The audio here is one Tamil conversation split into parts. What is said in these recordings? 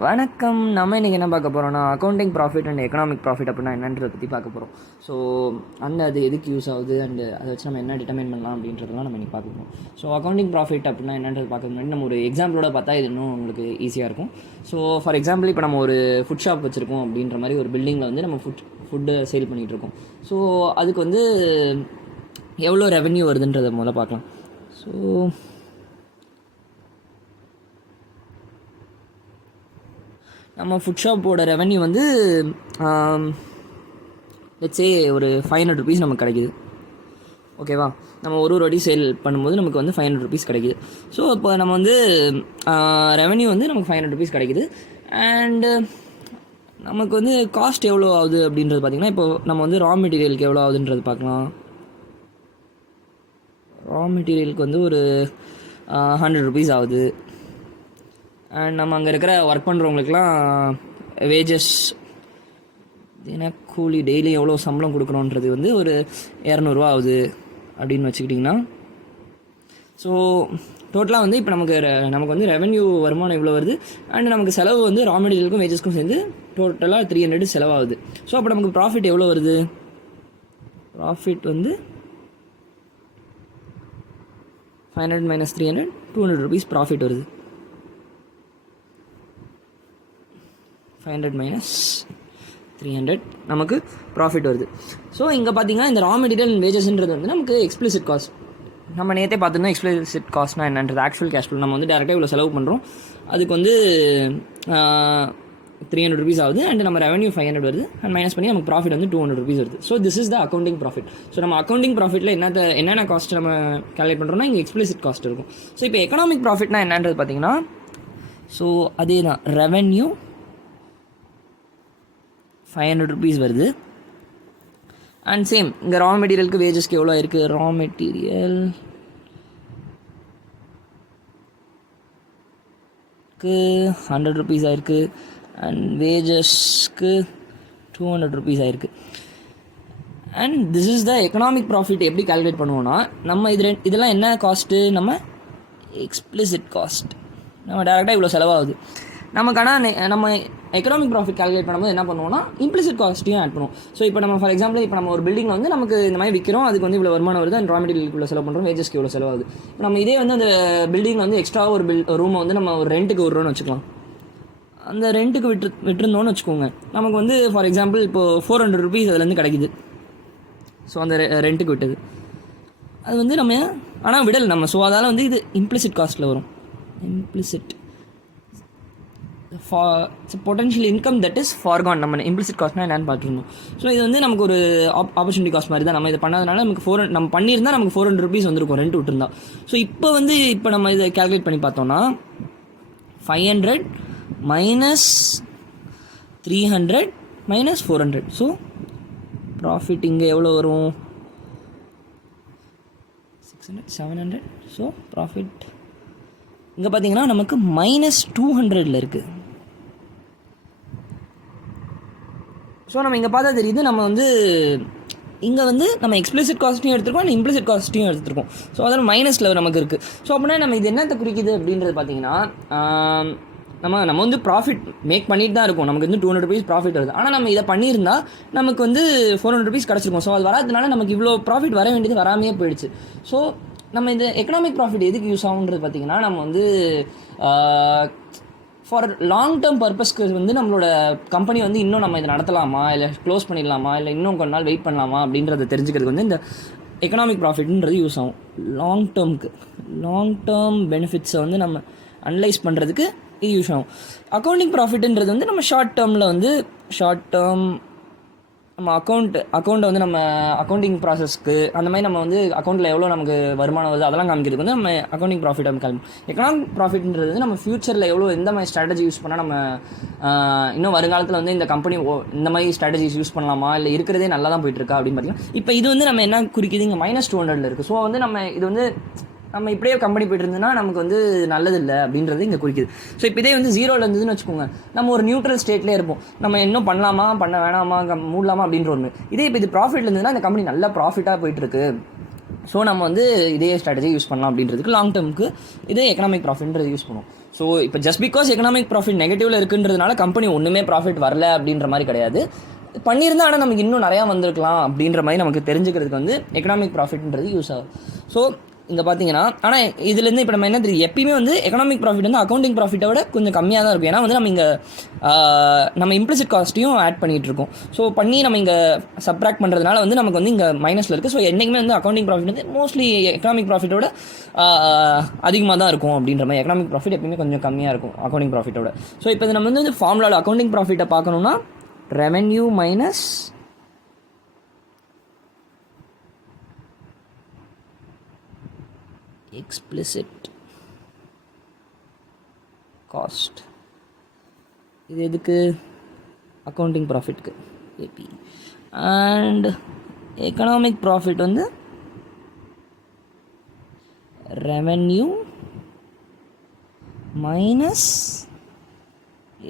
வணக்கம். நம்ம இன்றைக்கி என்ன பார்க்க போகிறோம்னா, accounting profit and economic profit அப்படின்னா என்னன்றதை பற்றி பார்க்க போகிறோம். ஸோ அது எதுக்கு யூஸ் ஆகுது அண்டு அதை வச்சு நம்ம என்ன டிட்டர்மைன் பண்ணலாம் அப்படின்றதெல்லாம் நம்ம இன்றைக்கி பார்க்க போகிறோம். ஸோ அக்கௌண்டிங் ப்ராஃபிட் அப்படின்னா என்னன்றது பார்க்க முன்னாடி நம்ம ஒரு எக்ஸாம்பிளோட பார்த்தா இது இன்னும் உங்களுக்கு ஈஸியாக இருக்கும். ஸோ ஃபார் எக்ஸாம்பிள் இப்போ நம்ம ஒரு ஃபுட் ஷாப் வச்சுருக்கோம் அப்படின்ற மாதிரி ஒரு பில்டிங்கில் வந்து நம்ம ஃபுட்டு சேல் பண்ணிகிட்ருக்கோம். ஸோ அதுக்கு வந்து எவ்வளோ ரெவென்யூ வருதுன்றதை முதல்ல பார்க்கலாம். ஸோ நம்ம ஃபுட் ஷாப்போட ரெவென்யூ வந்து லெட்ஸே ஒரு 500 ருபீஸ் நமக்கு கிடைக்கிது. ஓகேவா? நம்ம ஒரு வாட்டி சேல் பண்ணும்போது நமக்கு வந்து 500 ருபீஸ் கிடைக்கிது. ஸோ இப்போ நம்ம வந்து ரெவென்யூ வந்து நமக்கு 500 ருபீஸ் கிடைக்கிது. அண்டு நமக்கு வந்து காஸ்ட் எவ்வளோ ஆகுது அப்படின்றது பார்த்திங்கன்னா, இப்போ நம்ம வந்து ரா மெட்டீரியலுக்கு எவ்வளோ ஆகுதுன்றது பார்க்கலாம். ரா மெட்டீரியலுக்கு வந்து ஒரு 100 ருபீஸ் ஆகுது. அண்ட் நம்ம அங்கே இருக்கிற ஒர்க் பண்ணுறவங்களுக்குலாம் வேஜஸ் கூலி டெய்லி எவ்வளோ சம்பளம் கொடுக்குறோன்றது வந்து ஒரு 200 ரூபா ஆகுது அப்படின்னு வச்சுக்கிட்டிங்கன்னா, ஸோ டோட்டலாக வந்து இப்போ நமக்கு வந்து ரெவென்யூ வருமானம் இவ்வளோ வருது. அண்ட் நமக்கு செலவு வந்து ரா மெட்டீரியலுக்கும் வேஜஸ்க்கும் சேர்ந்து டோட்டலாக 300 செலவாகுது. ஸோ அப்போ நமக்கு ப்ராஃபிட் எவ்வளோ வருது? ப்ராஃபிட் வந்து 500 - 300 200 ருபீஸ் ப்ராஃபிட் வருது. 500 - 300 நமக்கு ப்ராஃபிட் வருது. ஸோ இங்கே பார்த்தீங்கன்னா இந்த ரா மெட்டீரியல் அண்ட் வேஜஸ்ன்றது வந்து நமக்கு எக்ஸ்பிளிசிட் காஸ்ட். நம்ம நேற்றே பார்த்துருந்தோம் எக்ஸ்பிளிசிட் காஸ்ட்னா என்னன்றது. ஆக்சுவல் கேஷ் ஃப்ளோ நம்ம வந்து டேரெக்டாக இவ்வளோ செலவு பண்ணுறோம், அதுக்கு வந்து 300 ருபீஸ் ஆகுது. அண்ட் நம்ம ரெவென்யூ 500 வருது. அண்ட் மைனஸ் பண்ணி நமக்கு ப்ராஃபிட் வந்து 200 ருபீஸ் வருது. So this is the accounting profit. So நம்ம அக்கௌண்டிங் ப்ராஃபிட்டில் என்னென்ன காஸ்ட் நம்ம கால்குலேட் பண்ணுறோம்னா இங்கே எக்ஸ்பிளிசிட் காஸ்ட் இருக்கும். ஸோ இப்போ எக்கனாமிக் ப்ராஃபிட்னா என்னன்றது பார்த்தீங்கன்னா, ஸோ அதே தான் ரெவென்யூ 500 ருபீஸ் வருது. அண்ட் சேம் இங்கே ரா மெட்டீரியலுக்கு வேஜஸ்க்கு எவ்வளோ இருக்குது? ரா மெட்டீரியலுக்கு 100 ருபீஸ் ஆயிருக்கு. அண்ட் வேஜஸ்க்கு 200 ருபீஸ் ஆயிருக்கு. And this is the economic profit. எப்படி கால்குலேட் பண்ணுவோன்னா, நம்ம இதெல்லாம் என்ன காஸ்ட்டு? நம்ம எக்ஸ்பிளிசிட் காஸ்ட். நம்ம டேரெக்டாக இவ்வளோ செலவாகுது நமக்கான. நம்ம எக்கனாமிக் ப்ராஃபிட் கால்குலேட் பண்ணும்போது என்ன பண்ணுவோம்னா இம்ப்ளிசிட் காஸ்ட்டையும் ஆட் பண்ணுவோம். ஸோ இப்போ நம்ம ஃபார் எக்ஸாம்பிள் இப்போ நம்ம ஒரு பில்டிங்கில் வந்து நமக்கு இந்த மாதிரி விற்கிறோம், அதுக்கு வந்து இவ்வளோ வருமானம் வருது. அண்ட் ரா மெட்டீரியலுக்கு இவ்வளோ செலவு பண்ணுறோம், வேஜஸ்க்கு இவ்வளோ செலவாகுது. இப்போ நம்ம இதே வந்து அந்த பில்டிங்கில் வந்து எக்ஸ்ட்ரா ஒரு ரூமை வந்து நம்ம ஒரு ரெண்ட்டுக்கு விட்றோன்னு வச்சுக்கலாம். அந்த ரெண்ட்டுக்கு விட்டுருந்தோன்னு வச்சுக்கோங்க, நமக்கு வந்து ஃபார் எக்ஸாம்பிள் இப்போது 400 ருபீஸ் அதுலேருந்து கிடைக்குது. ஸோ அந்த ரெண்ட்டுக்கு விட்டது அது வந்து நம்ம ஆனால் விடலை நம்ம. ஸோ அதால் வந்து இது இம்ப்ளிசிட் காஸ்ட்டில் வரும். Implicit potential income that is foregone. நம்ம இம்ப்ளிசிட் காஸ்ட்னா என்னென்னு பார்த்துருந்தோம். ஸோ இது வந்து நமக்கு ஒரு ஆப்பர்ச்சுனிட்டி காஸ்ட் மாதிரி தான். நம்ம இதை பண்ணாதனால நமக்கு நம்ம பண்ணியிருந்தால் நமக்கு 400 ருபீஸ் வந்திருக்கும் ரெண்ட் விட்டுருந்தா. ஸோ இப்போ நம்ம இதை கேல்குலேட் பண்ணி பார்த்தோம்னா 500 - 300 - 400. ஸோ ப்ராஃபிட் இங்கே எவ்வளோ வரும்? 600 700. ஸோ ப்ராஃபிட் இங்கே பார்த்தீங்கன்னா நமக்கு -200 இருக்குது. ஸோ நம்ம இங்கே பார்த்தா தெரியுது, நம்ம வந்து இங்கே வந்து நம்ம எக்ஸ்பிளிசிட் காஸ்ட்டையும் எடுத்துருக்கோம், அண்ட் இம்ப்ளிசிட் காஸ்ட்டையும் எடுத்துருக்கோம். ஸோ அதில் மைனஸில் நமக்கு இருக்குது. ஸோ அப்படின்னா நம்ம இது என்னத்தை குறிக்குது அப்படின்றது பார்த்தீங்கன்னா, நம்ம வந்து ப்ராஃபிட் மேக் பண்ணிட்டு தான் இருக்கும். நமக்கு வந்து 200 ருபீஸ் ப்ராஃபிட் வருது. ஆனால் நம்ம இதை பண்ணியிருந்தால் நமக்கு வந்து 400 ருபீஸ் கிடச்சிருக்கும். ஸோ அது வராதனால நமக்கு இவ்வளோ ப்ராஃபிட் வர வேண்டியது வராமையே போயிடுச்சு. ஸோ நம்ம இந்த எக்கனாமிக் ப்ராஃபிட் எதுக்கு யூஸ் ஆகுன்றது பார்த்திங்கன்னா, நம்ம வந்து ஃபார் லாங் டேர்ம் பர்பஸ்க்கு வந்து நம்மளோட கம்பெனி வந்து இன்னும் நம்ம இதை நடத்தலாமா, இல்லை க்ளோஸ் பண்ணிடலாமா, இல்லை இன்னும் கொஞ்ச நாள் வெயிட் பண்ணலாமா அப்படின்றத தெரிஞ்சுக்கிறதுக்கு வந்து இந்த எக்கனாமிக் ப்ராஃபிட்ன்றது யூஸ் ஆகும். லாங் டேர்ம் பெனிஃபிட்ஸை வந்து நம்ம அனலைஸ் பண்ணுறதுக்கு இது யூஸ் ஆகும். அக்கௌண்டிங் ப்ராஃபிட்ன்றது வந்து நம்ம ஷார்ட் டேர்ம் நம்ம அக்கௌண்ட்டை வந்து நம்ம அக்கௌண்டிங் ப்ராசஸ்க்கு அந்த மாதிரி நம்ம வந்து அக்கௌண்ட்டில் எவ்வளோ நமக்கு வருமானம் வருது அதெல்லாம் காமிக்கிறதுக்கு வந்து நம்ம அக்கௌண்டிங் ப்ராஃபிட் காமிக்கும். எக்கனாமிக் ப்ராஃபிட்ன்றது வந்து நம்ம ஃப்யூச்சரில் எவ்வளோ எந்த மாதிரி ஸ்ட்ராட்டஜி யூஸ் பண்ணால் நம்ம இன்னும் வருங்காலத்தில் வந்து இந்த கம்பெனி இந்த மாதிரி ஸ்ட்ராட்டஜிஸ் யூஸ் பண்ணலாமா, இல்லை இருக்கிறதே நல்லா தான் போயிட்டுருக்கா அப்படின்னு பார்த்தீங்கன்னா, இப்போ இது வந்து நம்ம என்ன குறிக்குது? இங்கே -200 இருக்குது. ஸோ வந்து நம்ம இது வந்து நம்ம இப்படியே கம்பெனி போய்ட்டு இருந்ததுன்னா நமக்கு வந்து நல்லதில்லை அப்படின்றது இங்கே குறிக்குது. ஸோ இப்போ இதே வந்து 0ல் இருந்ததுன்னு வச்சுக்கோங்க, நம்ம ஒரு நியூட்ரல் ஸ்டேட்லேயே இருப்போம். நம்ம இன்னும் பண்ணலாமா, பண்ண வேணாமா, மூடலாமா அப்படின்ற ஒன்று. இதே இப்போ இது ப்ராஃபிட்டில் இருந்ததுன்னா இந்த கம்பெனி நல்லா ப்ராஃபிட்டாக போயிட்டுருக்கு, ஸோ நம்ம வந்து இதே ஸ்ட்ராட்டஜி யூஸ் பண்ணலாம் அப்படின்றதுக்கு லாங் டேர்முக்கு இதே எக்கனாமிக் ப்ராஃபிட்ன்றது யூஸ் பண்ணுவோம். ஸோ இப்போ ஜஸ்ட் பிகாஸ் எக்கனாமிக் ப்ராஃபிட் நெகட்டிவில் இருக்குன்றதுனால கம்பெனி ஒன்றுமே ப்ராஃபிட் வரல அப்படின்ற மாதிரி கிடையாது. பண்ணியிருந்தா ஆனால் நமக்கு இன்னும் நிறையா வந்திருக்கலாம் அப்படின்ற மாதிரி நமக்கு தெரிஞ்சுக்கிறதுக்கு வந்து எக்கனாமிக் ப்ராஃபிட்ன்றது யூஸ் ஆகும். ஸோ இங்கே பார்த்தீங்கன்னா ஆனால் இதுலேருந்து இப்போ நம்ம என்ன தெரியும், எப்பயுமே வந்து எக்கனாமிக் ப்ராஃபிட் வந்து அக்கௌண்டிங் ப்ராஃபிட்டை விட கொஞ்சம் கம்மியாக தான் இருக்கும். ஏன்னா வந்து நம்ம இங்கே நம்ம இம்ப்ளிசிட் காஸ்ட்டையும் ஆட் பண்ணிகிட்ருக்கோம். ஸோ பண்ணி நம்ம இங்கே சப்ராக்ட் பண்ணுறதுனால வந்து நமக்கு வந்து இங்கே மைனஸில் இருக்குது. ஸோ என்றைக்குமே வந்து அக்கௌண்டிங் ப்ராஃபிட் வந்து மோஸ்ட்லி எக்கனாமிக் ப்ராஃபிட்டோட அதிகமாக தான் இருக்கும் அப்படின்ற மாதிரி. எக்கனாமிக் ப்ராஃபிட் எப்பயுமே கொஞ்சம் கம்மியாக இருக்கும் அக்கௌண்டிங் ப்ராஃபிட்டோட. ஸோ இப்போ நம்ம வந்து ஃபார்முலாவில் அக்கௌண்டிங் ப்ராஃபிட்டை பார்க்கணுன்னா ரெவென்யூ மைனஸ் எக்ஸ்பிளிசிட் காஸ்ட். இது எதுக்கு? அக்கௌண்டிங் ப்ராஃபிட்க்கு ஏபி. அண்ட் எக்கனாமிக் ப்ராஃபிட் வந்து revenue minus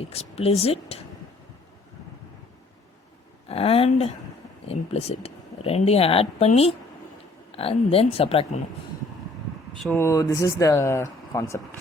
explicit and implicit ரெண்டையும் ஆட் பண்ணி அண்ட் தென் சப்ராக்ட் பண்ணும். So this is the concept.